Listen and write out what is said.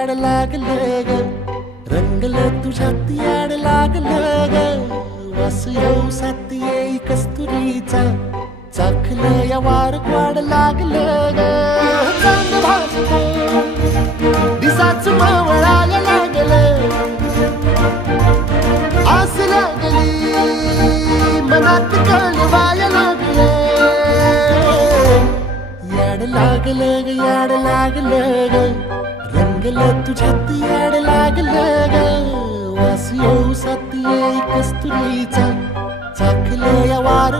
याड लागलं ग, रंगलं तुझ्यात याड लागलं ग. वास येऊ साथ येई कस्तुरीचा, चाखलं या वार वाड लागलं ग. चांद भासलं दिसाच मावळायला लागलं, आस लागली मनात कळवायला लागलं. याड लागलं ग, याड लागलं ग, रंगलं तुझ्यात याड लागलं ग. वास येऊ साथ येई कस्तुरीचा, चाखलं या वार